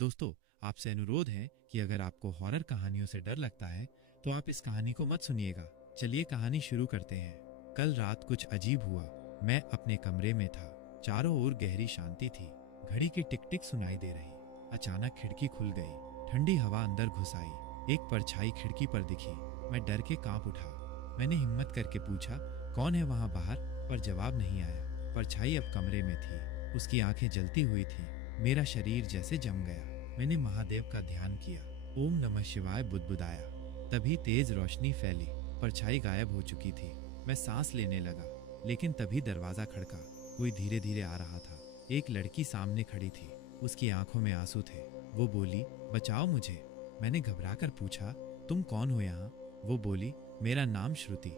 दोस्तों, आपसे अनुरोध है कि अगर आपको हॉरर कहानियों से डर लगता है तो आप इस कहानी को मत सुनिएगा। चलिए कहानी शुरू करते हैं। कल रात कुछ अजीब हुआ। मैं अपने कमरे में था। चारों ओर गहरी शांति थी। घड़ी की टिक टिक सुनाई दे रही। अचानक खिड़की खुल गई। ठंडी हवा अंदर घुस आई। एक परछाई खिड़की पर दिखी। मैं डर के कांप उठा। मैंने हिम्मत करके पूछा, कौन है वहां बाहर? पर जवाब नहीं आया। परछाई अब कमरे में थी। उसकी आंखें जलती हुई थी। मेरा शरीर जैसे जम गया। मैंने महादेव का ध्यान किया। ओम नमः शिवाय बुदबुदाया। तभी तेज रोशनी फैली। परछाई गायब हो चुकी थी। मैं सांस लेने लगा, लेकिन तभी दरवाजा खड़का। कोई धीरे धीरे आ रहा था। एक लड़की सामने खड़ी थी। उसकी आंखों में आंसू थे। वो बोली, बचाओ मुझे। मैंने घबरा कर पूछा, तुम कौन हो यहाँ? वो बोली, मेरा नाम श्रुति।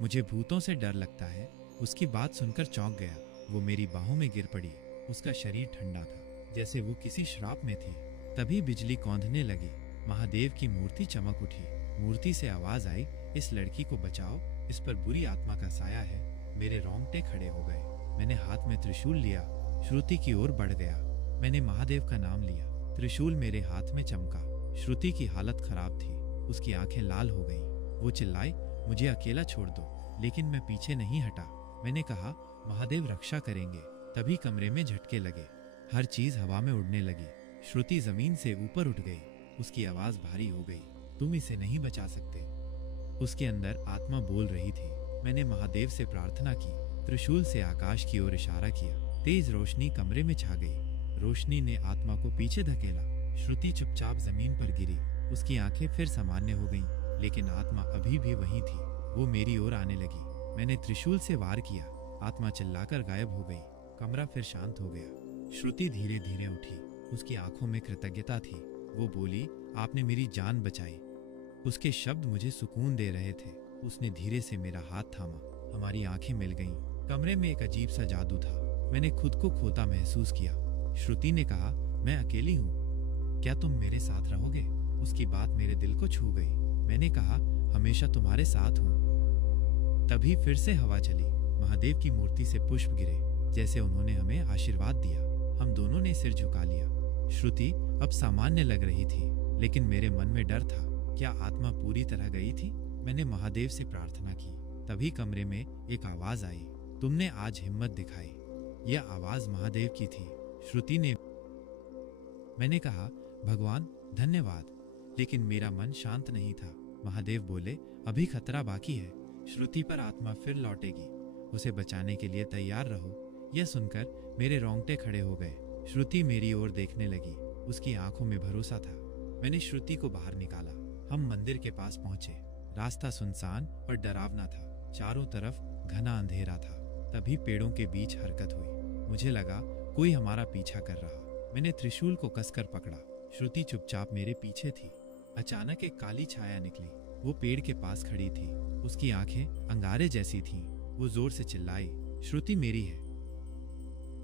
मुझे भूतों से डर लगता है। उसकी बात सुनकर चौंक गया। वो मेरी बाहों में गिर पड़ी। उसका शरीर ठंडा था, जैसे वो किसी श्राप में थी। तभी बिजली कौंधने लगी। महादेव की मूर्ति चमक उठी। मूर्ति से आवाज आई, इस लड़की को बचाओ, इस पर बुरी आत्मा का साया है। मेरे रोंगटे खड़े हो गए। मैंने हाथ में त्रिशूल लिया। श्रुति की ओर बढ़ गया। मैंने महादेव का नाम लिया। त्रिशूल मेरे हाथ में चमका। श्रुति की हालत खराब थी। उसकी आंखें लाल हो गईं। वो चिल्लाई, मुझे अकेला छोड़ दो। लेकिन मैं पीछे नहीं हटा। मैंने कहा, महादेव रक्षा करेंगे। तभी कमरे में झटके लगे। हर चीज हवा में उड़ने लगी। श्रुति जमीन से ऊपर उठ गई। उसकी आवाज भारी हो गई, तुम इसे नहीं बचा सकते। उसके अंदर आत्मा बोल रही थी। मैंने महादेव से प्रार्थना की। त्रिशूल से आकाश की ओर इशारा किया। तेज रोशनी कमरे में छा गई। रोशनी ने आत्मा को पीछे धकेला। श्रुति चुपचाप जमीन पर गिरी। उसकी आंखें फिर सामान्य हो गईं, लेकिन आत्मा अभी भी वहीं थी। वो मेरी ओर आने लगी। मैंने त्रिशूल से वार किया। आत्मा चिल्लाकर गायब हो गई। कमरा फिर शांत हो गया। श्रुति धीरे धीरे उठी। उसकी आंखों में कृतज्ञता थी। वो बोली, आपने मेरी जान बचाई। उसके शब्द मुझे सुकून दे रहे थे। उसने धीरे से मेरा हाथ थामा। हमारी आंखें मिल गईं। कमरे में एक अजीब सा जादू था। मैंने खुद को खोता महसूस किया। श्रुति ने कहा, मैं अकेली हूँ, क्या तुम मेरे साथ रहोगे? उसकी बात मेरे दिल को छू गई। मैंने कहा, हमेशा तुम्हारे साथ हूँ। तभी फिर से हवा चली। महादेव की मूर्ति से पुष्प गिरे, जैसे उन्होंने हमें आशीर्वाद दिया। हम दोनों ने सिर झुका लिया। श्रुति अब सामान्य लग रही थी, लेकिन मेरे मन में डर था। क्या आत्मा पूरी तरह गई थी? मैंने महादेव से प्रार्थना की। तभी कमरे में एक आवाज आई, तुमने आज हिम्मत दिखाई। यह आवाज महादेव की थी। श्रुति ने। मैंने कहा, भगवान धन्यवाद। लेकिन मेरा मन शांत नहीं था। महादेव बोले, अभी खतरा बाकी है। श्रुति पर आत्मा फिर लौटेगी। उसे बचाने के लिए तैयार रहो। यह सुनकर मेरे रोंगटे खड़े हो गए। श्रुति मेरी ओर देखने लगी। उसकी आंखों में भरोसा था। मैंने श्रुति को बाहर निकाला। हम मंदिर के पास पहुंचे। रास्ता सुनसान और डरावना था। चारों तरफ घना अंधेरा था। तभी पेड़ों के बीच हरकत हुई। मुझे लगा कोई हमारा पीछा कर रहा। मैंने त्रिशूल को कसकर पकड़ा। श्रुति चुपचाप मेरे पीछे थी। अचानक एक काली छाया निकली। वो पेड़ के पास खड़ी थी। उसकी आंखें अंगारे जैसी थीं। वो जोर से चिल्लाई, श्रुति मेरी है।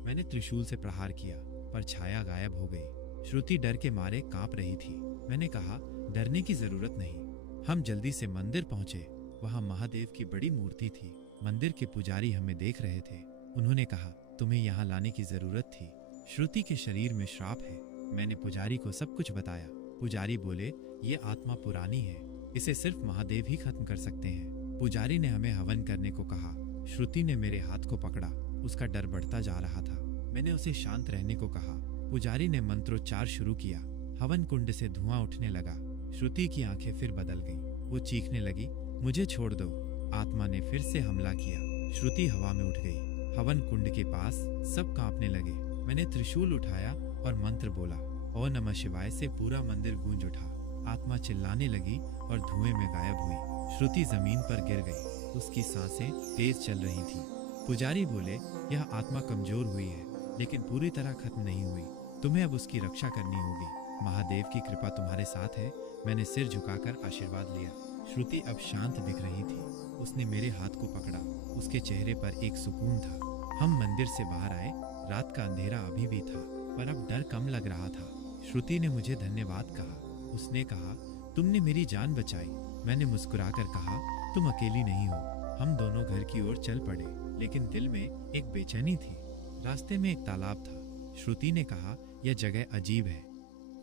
मैंने त्रिशूल से प्रहार किया, पर छाया गायब हो गई। श्रुति डर के मारे कांप रही थी। मैंने कहा, डरने की जरूरत नहीं। हम जल्दी से मंदिर पहुंचे। वहां महादेव की बड़ी मूर्ति थी। मंदिर के पुजारी हमें देख रहे थे। उन्होंने कहा, तुम्हें यहाँ लाने की जरूरत थी। श्रुति के शरीर में श्राप है। मैंने पुजारी को सब कुछ बताया। पुजारी बोले, ये आत्मा पुरानी है, इसे सिर्फ महादेव ही खत्म कर सकते हैं। पुजारी ने हमें हवन करने को कहा। श्रुति ने मेरे हाथ को पकड़ा। उसका डर बढ़ता जा रहा था। मैंने उसे शांत रहने को कहा। पुजारी ने मंत्रोच्चार शुरू किया। हवन कुंड से धुआं उठने लगा। श्रुति की आंखें फिर बदल गईं। वो चीखने लगी, मुझे छोड़ दो। आत्मा ने फिर से हमला किया। श्रुति हवा में उठ गई। हवन कुंड के पास सब कांपने लगे। मैंने त्रिशूल उठाया और मंत्र बोला। ओम नमः शिवाय से पूरा मंदिर गूंज उठा। आत्मा चिल्लाने लगी और धुएं में गायब हुई। श्रुति जमीन पर गिर गई। उसकी सांसें तेज चल रही थी। पुजारी बोले, यह आत्मा कमजोर हुई है, लेकिन पूरी तरह खत्म नहीं हुई। तुम्हें अब उसकी रक्षा करनी होगी। महादेव की कृपा तुम्हारे साथ है। मैंने सिर झुकाकर आशीर्वाद लिया। श्रुति अब शांत दिख रही थी। उसने मेरे हाथ को पकड़ा। उसके चेहरे पर एक सुकून था। हम मंदिर से बाहर आए। रात का अंधेरा अभी भी था, पर अब डर कम लग रहा था। श्रुति ने मुझे धन्यवाद कहा। उसने कहा, तुमने मेरी जान बचाई। मैंने मुस्कुराकर कहा, तुम अकेली नहीं हो। हम दोनों घर की ओर चल पड़े, लेकिन दिल में एक बेचैनी थी। रास्ते में एक तालाब था। श्रुति ने कहा, यह जगह अजीब है।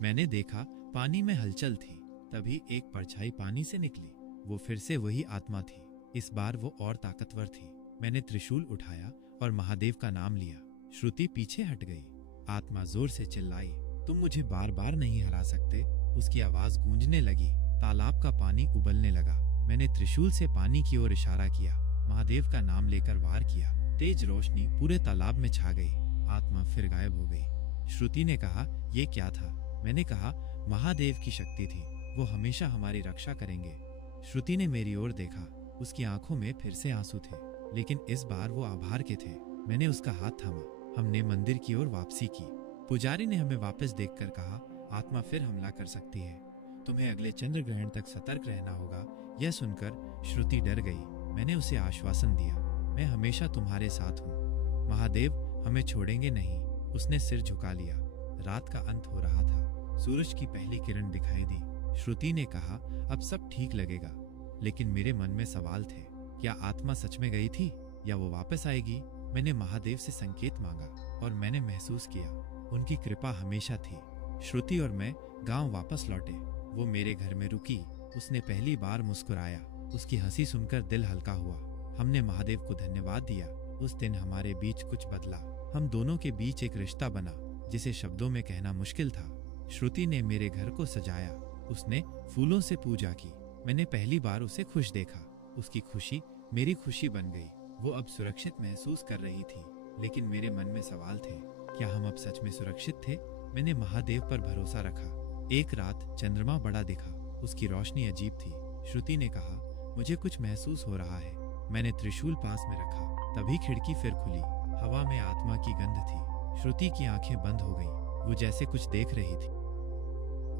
मैंने देखा पानी में हलचल थी। तभी एक परछाई पानी से निकली। वो फिर से वही आत्मा थी। इस बार वो और ताकतवर थी। मैंने त्रिशूल उठाया और महादेव का नाम लिया। श्रुति पीछे हट गई। आत्मा जोर से चिल्लाई, तुम मुझे बार बार नहीं हरा सकते। उसकी आवाज गूंजने लगी। तालाब का पानी उबलने लगा। मैंने त्रिशूल से पानी की ओर इशारा किया। महादेव का नाम लेकर वार किया। तेज रोशनी पूरे तालाब में छा गई। आत्मा फिर गायब हो गई। श्रुति ने कहा, ये क्या था? मैंने कहा, महादेव की शक्ति थी। वो हमेशा हमारी रक्षा करेंगे। श्रुति ने मेरी ओर देखा। उसकी आंखों में फिर से आंसू थे, लेकिन इस बार वो आभार के थे। मैंने उसका हाथ थामा। हमने मंदिर की ओर वापसी की। पुजारी ने हमें वापस देखकर कहा, आत्मा फिर हमला कर सकती है। तुम्हें अगले चंद्र ग्रहण तक सतर्क रहना होगा। यह सुनकर श्रुति डर गई। मैंने उसे आश्वासन दिया, मैं हमेशा तुम्हारे साथ हूँ। महादेव हमें छोड़ेंगे नहीं। उसने सिर झुका लिया। रात का अंत हो रहा था। सूरज की पहली किरण दिखाई दी। श्रुति ने कहा, अब सब ठीक लगेगा। लेकिन मेरे मन में सवाल थे, क्या आत्मा सच में गई थी या वो वापस आएगी? मैंने महादेव से संकेत मांगा और मैंने महसूस किया उनकी कृपा हमेशा थी। श्रुति और मैं गांव वापस लौटे। वो मेरे घर में रुकी। उसने पहली बार मुस्कुराया। उसकी हंसी सुनकर दिल हल्का हुआ। हमने महादेव को धन्यवाद दिया। उस दिन हमारे बीच कुछ बदला। हम दोनों के बीच एक रिश्ता बना जिसे शब्दों में कहना मुश्किल था। श्रुति ने मेरे घर को सजाया। उसने फूलों से पूजा की। मैंने पहली बार उसे खुश देखा। उसकी खुशी मेरी खुशी बन गई। वो अब सुरक्षित महसूस कर रही थी। लेकिन मेरे मन में सवाल थे, क्या हम अब सच में सुरक्षित थे? मैंने महादेव पर भरोसा रखा। एक रात चंद्रमा बड़ा दिखा। उसकी रोशनी अजीब थी। श्रुति ने कहा, मुझे कुछ महसूस हो रहा है। मैंने त्रिशूल पास में रखा। तभी खिड़की फिर खुली। हवा में आत्मा की गंध थी। श्रुति की आंखें बंद हो गईं। वो जैसे कुछ देख रही थी।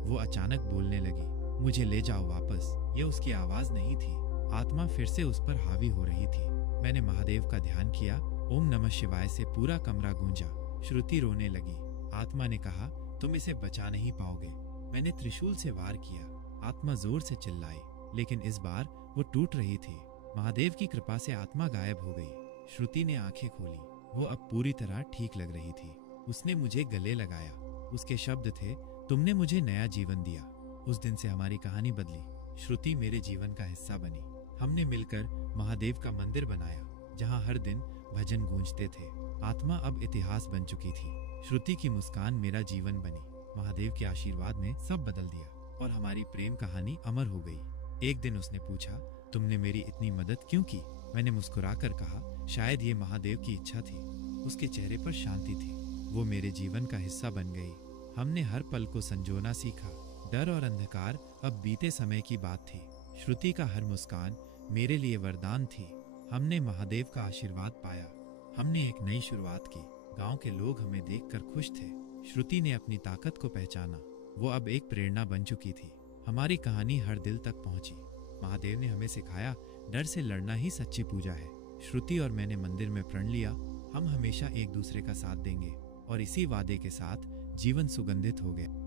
वो अचानक बोलने लगी, मुझे ले जाओ वापस। यह उसकी आवाज नहीं थी। आत्मा फिर से उस पर हावी हो रही थी। मैंने महादेव का ध्यान किया। ओम नमः शिवाय से पूरा कमरा गूंजा। श्रुति रोने लगी। आत्मा ने कहा, तुम इसे बचा नहीं पाओगे। मैंने त्रिशूल से वार किया। आत्मा जोर से चिल्लाई, लेकिन इस बार वो टूट रही थी। महादेव की कृपा से आत्मा गायब हो गई। श्रुति ने आंखें खोली। वो अब पूरी तरह ठीक लग रही थी। उसने मुझे गले लगाया। उसके शब्द थे, तुमने मुझे नया जीवन दिया। उस दिन से हमारी कहानी बदली। श्रुति मेरे जीवन का हिस्सा बनी। हमने मिलकर महादेव का मंदिर बनाया, जहां हर दिन भजन गूंजते थे। आत्मा अब इतिहास बन चुकी थी। श्रुति की मुस्कान मेरा जीवन बनी। महादेव के आशीर्वाद ने सब बदल दिया और हमारी प्रेम कहानी अमर हो गई। एक दिन उसने पूछा, तुमने मेरी इतनी मदद क्यों की? मैंने मुस्कुराकर कहा, शायद ये महादेव की इच्छा थी। उसके चेहरे पर शांति थी। वो मेरे जीवन का हिस्सा बन गई। हमने हर पल को संजोना सीखा। डर और अंधकार अब बीते समय की बात थी। श्रुति का हर मुस्कान मेरे लिए वरदान थी। हमने महादेव का आशीर्वाद पाया। हमने एक नई शुरुआत की। गांव के लोग हमें देखकर खुश थे। श्रुति ने अपनी ताकत को पहचाना। वो अब एक प्रेरणा बन चुकी थी। हमारी कहानी हर दिल तक पहुंची। महादेव ने हमें सिखाया, डर से लड़ना ही सच्ची पूजा है। श्रुति और मैंने मंदिर में प्रण लिया, हम हमेशा एक दूसरे का साथ देंगे, और इसी वादे के साथ जीवन सुगंधित हो गया।